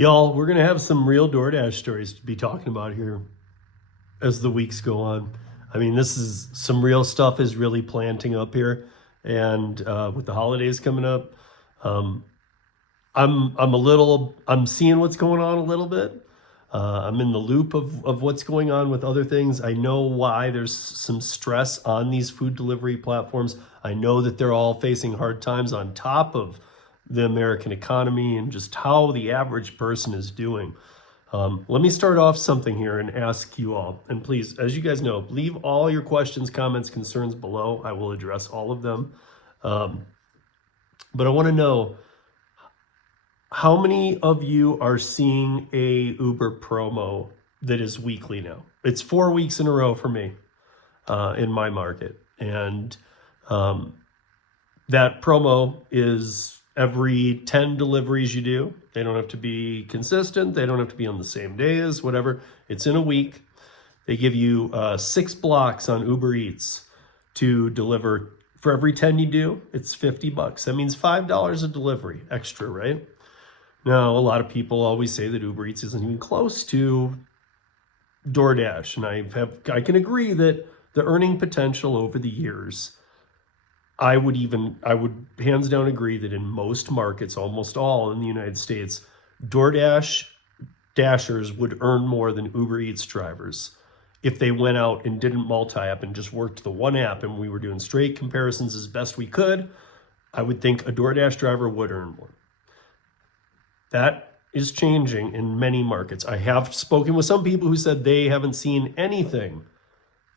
Y'all, we're going to have some real DoorDash stories to be talking about here as the weeks go on. I mean, this is some real stuff is really planting up here. And with the holidays coming up, I'm seeing what's going on a little bit. I'm in the loop of what's going on with other things. I know why there's some stress on these food delivery platforms. I know that they're all facing hard times on top of the American economy and just how the average person is doing. Let me start off something here and ask you all, and please, as you guys know, leave all your questions, comments, concerns below. I will address all of them. But I want to know, how many of you are seeing a Uber promo that is weekly now? It's 4 weeks in a row for me in my market. And that promo is every 10 deliveries you do. They don't have to be consistent. They don't have to be on the same days, whatever. It's in a week. They give you 6 blocks on Uber Eats to deliver. For every 10 you do, it's $50. That means $5 a delivery extra, right? Now, a lot of people always say that Uber Eats isn't even close to DoorDash. And I can agree that the earning potential over the years, I would hands down agree that in most markets, almost all in the United States, DoorDash dashers would earn more than Uber Eats drivers if they went out and didn't multi-app and just worked the one app and we were doing straight comparisons as best we could. I would think a DoorDash driver would earn more. That is changing in many markets. I have spoken with some people who said they haven't seen anything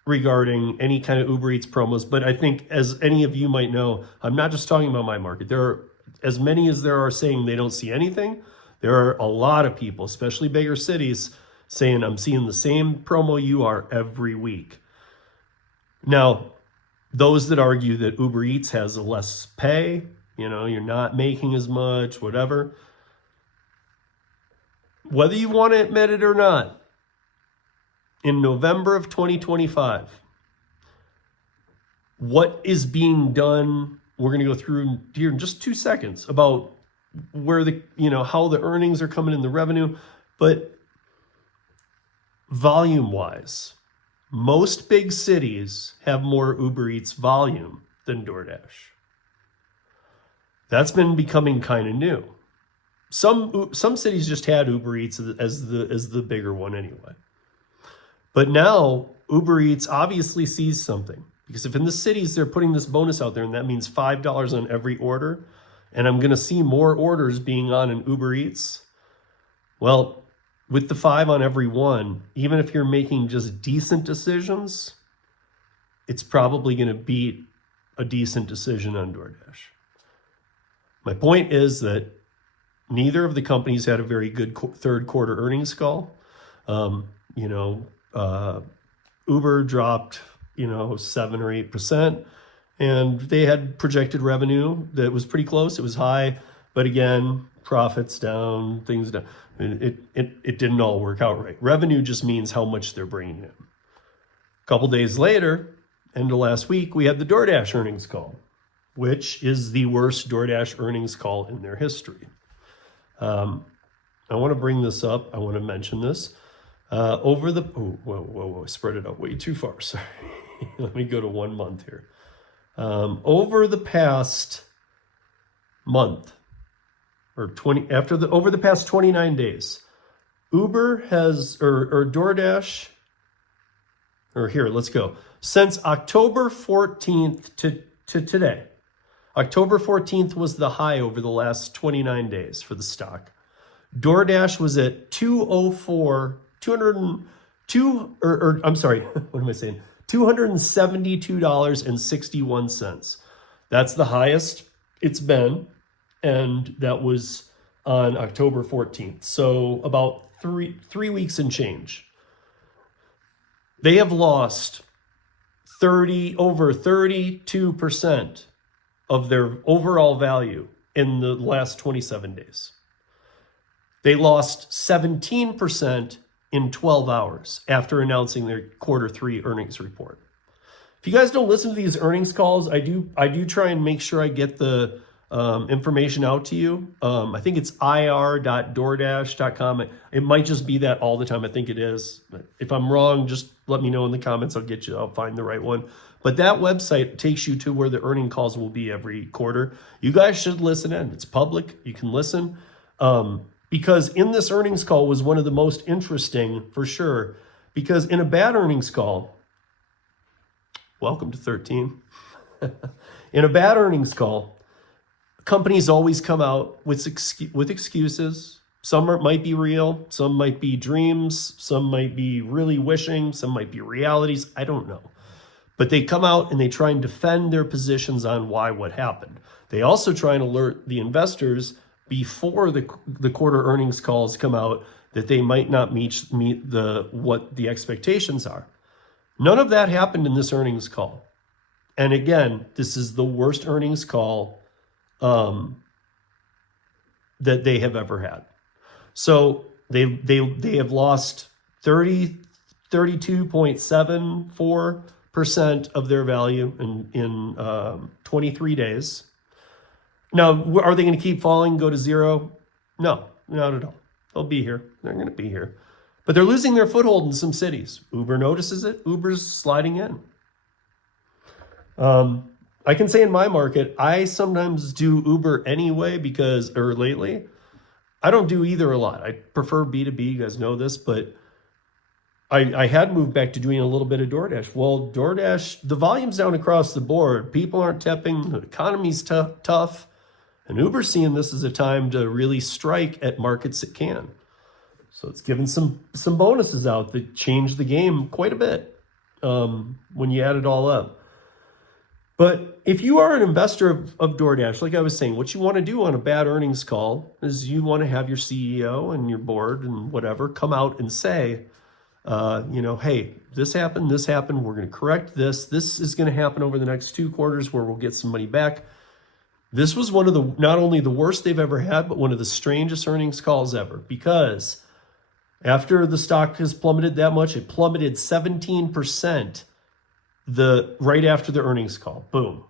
regarding any kind of Uber Eats promos, but I think, as any of you might know, I'm not just talking about my market. There are as many as there are saying they don't see anything. There are a lot of people, especially bigger cities, saying I'm seeing the same promo you are every week. Now, those that argue that Uber Eats has a less pay, you're not making as much, whatever, whether you want to admit it or not, in November of 2025, what is being done, we're going to go through here in just 2 seconds about where how the earnings are coming in, the revenue, but volume-wise, most big cities have more Uber Eats volume than DoorDash. That's been becoming kind of new. Some cities just had Uber Eats as the bigger one anyway. But now Uber Eats obviously sees something, because if in the cities they're putting this bonus out there, and that means $5 on every order, and I'm going to see more orders being on an Uber Eats, well, with the 5 on every one, even if you're making just decent decisions, it's probably going to beat a decent decision on DoorDash. My point is that neither of the companies had a very good third quarter earnings call. Uber dropped, 7 or 8%, and they had projected revenue that was pretty close. It was high, but again, profits down, things down. It didn't all work out right. Revenue just means how much they're bringing in. A couple days later, end of last week, we had the DoorDash earnings call, which is the worst DoorDash earnings call in their history. I want to bring this up. I want to mention this. Whoa, spread it out way too far. Sorry. Let me go to 1 month here. Over the past month, over the past 29 days, Uber has, or DoorDash, or here, let's go. Since October 14th to today, October 14th was the high over the last 29 days for the stock. DoorDash was at $272.61. That's the highest it's been, and that was on October 14th. So about three weeks and change. They have lost over 32% of their overall value in the last 27 days. They lost 17% in 12 hours after announcing their Q3 earnings report. If you guys don't listen to these earnings calls, I do try and make sure I get the information out to you. I think it's ir.doordash.com. It might just be that all the time. I think it is. If I'm wrong, just let me know in the comments. I'll find the right one. But that website takes you to where the earning calls will be every quarter. You guys should listen in. It's public. You can listen. Because in this earnings call was one of the most interesting for sure. Because in a bad earnings call, welcome to 13. In a bad earnings call, companies always come out with excuses. Some might be real, some might be dreams, some might be really wishing, some might be realities. I don't know. But they come out and they try and defend their positions on why what happened. They also try and alert the investors before the quarter earnings calls come out that they might not meet what the expectations are. None of that happened in this earnings call. And again, this is the worst earnings call that they have ever had. So they have lost 32.74% of their value in 23 days. Now, are they going to keep falling, go to zero? No, not at all. They'll be here. They're going to be here. But they're losing their foothold in some cities. Uber notices it. Uber's sliding in. I can say in my market, I sometimes do Uber anyway or lately, I don't do either a lot. I prefer B2B, you guys know this, but I had moved back to doing a little bit of Doordash. Well, Doordash, the volume's down across the board. People aren't tipping, the economy's tough, and Uber's seeing this as a time to really strike at markets it can. So it's given some bonuses out that change the game quite a bit when you add it all up. But if you are an investor of Doordash, like I was saying, what you want to do on a bad earnings call is you want to have your CEO and your board and whatever come out and say, hey, this happened, we're going to correct this. This is going to happen over the next 2 quarters where we'll get some money back. This was one of the, not only the worst they've ever had, but one of the strangest earnings calls ever, because after the stock has plummeted that much, it plummeted 17% right after the earnings call. Boom,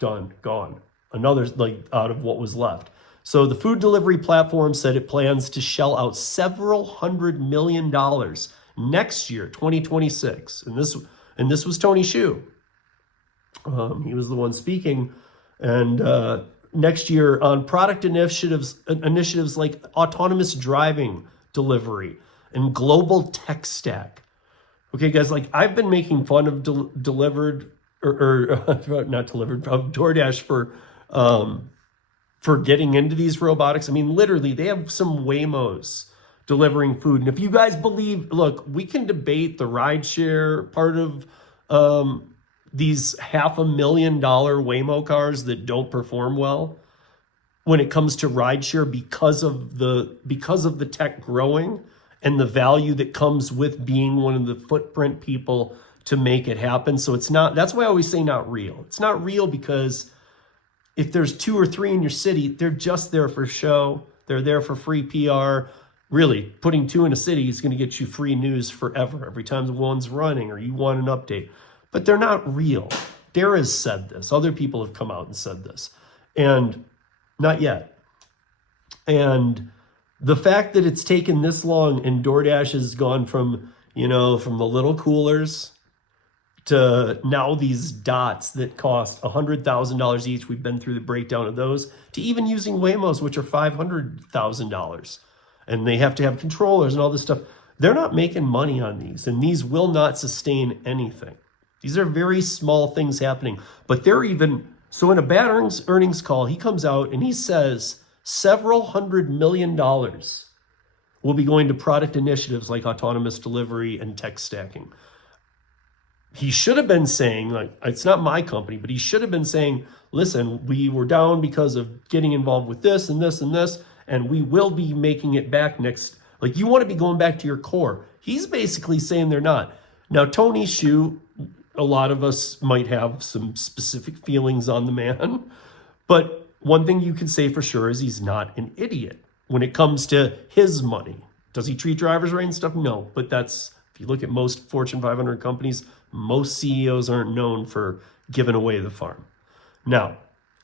done, gone. Another out of what was left. So the food delivery platform said it plans to shell out several $100 million next year, 2026. And this was Tony Hsu. He was the one speaking. And next year on product initiatives like autonomous driving, delivery, and global tech stack. Okay, guys, I've been making fun of Doordash for getting into these robotics. I mean, literally, they have some Waymos delivering food. And if you guys believe, look, we can debate the rideshare part of these $500,000 Waymo cars that don't perform well when it comes to rideshare because of the tech growing and the value that comes with being one of the footprint people to make it happen. So it's not, that's why I always say not real. It's not real because if there's 2 or 3 in your city, they're just there for show. They're there for free PR. Really, putting 2 in a city is going to get you free news forever. Every time one's running or you want an update. But they're not real. Dare has said this. Other people have come out and said this. And not yet. And the fact that it's taken this long and Doordash has gone from the little coolers to now these dots that cost $100,000 each. We've been through the breakdown of those, to even using Waymos, which are $500,000. And they have to have controllers and all this stuff. They're not making money on these, and these will not sustain anything. These are very small things happening, but so in a bad earnings call, he comes out and he says several $100 million will be going to product initiatives like autonomous delivery and tech stacking. He should have been saying, it's not my company, but he should have been saying, listen, we were down because of getting involved with this and this and this, and we will be making it back next. You want to be going back to your core. He's basically saying they're not. Now, Tony Hsu, a lot of us might have some specific feelings on the man, but one thing you can say for sure is he's not an idiot when it comes to his money. Does he treat drivers right and stuff? No, but if you look at most Fortune 500 companies, most CEOs aren't known for giving away the farm. Now,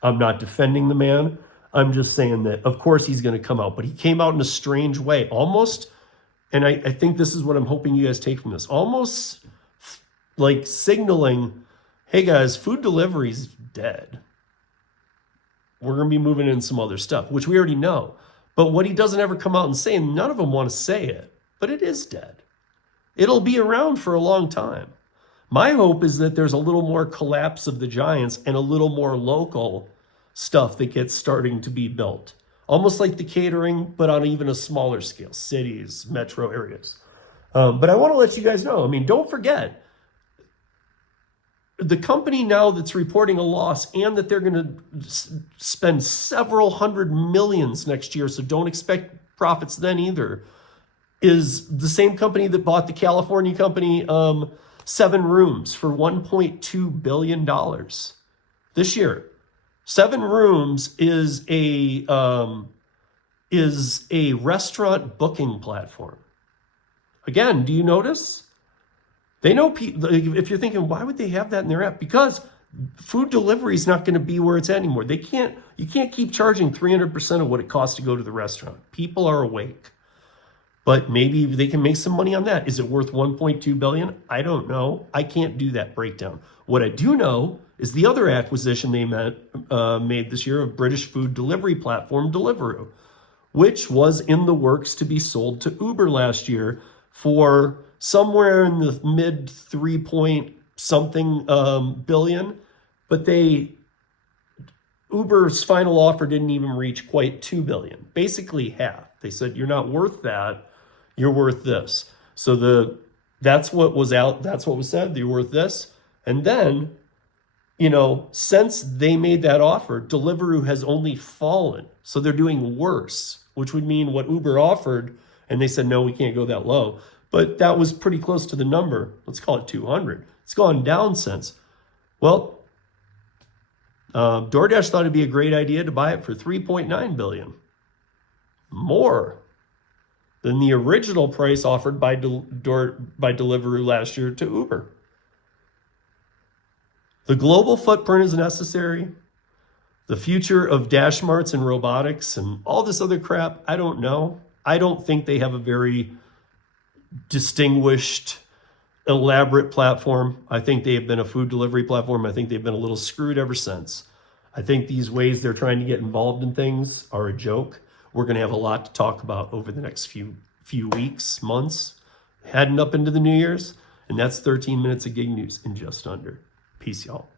I'm not defending the man. I'm just saying that, of course, he's going to come out. But he came out in a strange way, almost, and I think this is what I'm hoping you guys take from this, almost like signaling, hey, guys, food delivery is dead. We're going to be moving in some other stuff, which we already know. But what he doesn't ever come out and say, and none of them want to say it, but it is dead. It'll be around for a long time. My hope is that there's a little more collapse of the giants and a little more local stuff that gets starting to be built. Almost like the catering, but on even a smaller scale, cities, metro areas. But I want to let you guys know, I mean, don't forget, the company now that's reporting a loss and that they're going to spend several hundred millions next year, so don't expect profits then either, is the same company that bought the California company SevenRooms for $1.2 billion this year. SevenRooms is a restaurant booking platform. Again, do you notice? They know people. If you're thinking, why would they have that in their app? Because food delivery is not going to be where it's at anymore. You can't keep charging 300% of what it costs to go to the restaurant. People are awake. But maybe they can make some money on that. Is it worth $1.2 billion? I don't know. I can't do that breakdown. What I do know is the other acquisition they made this year of British food delivery platform Deliveroo, which was in the works to be sold to Uber last year for somewhere in the mid 3 point something billion. But Uber's final offer didn't even reach quite 2 billion, basically half. They said, you're not worth that. You're worth this. So that's what was out. That's what was said. You're worth this. And then, since they made that offer, Deliveroo has only fallen. So they're doing worse, which would mean what Uber offered. And they said, no, we can't go that low. But that was pretty close to the number. Let's call it 200. It's gone down since. Well, Doordash thought it'd be a great idea to buy it for $3.9 billion. More than the original price offered by Deliveroo last year to Uber. The global footprint is necessary. The future of DashMarts and robotics and all this other crap, I don't know. I don't think they have a very distinguished, elaborate platform. I think they have been a food delivery platform. I think they've been a little screwed ever since. I think these ways they're trying to get involved in things are a joke. We're going to have a lot to talk about over the next few weeks, months, heading up into the New Year's. And that's 13 minutes of gig news in just under. Peace, y'all.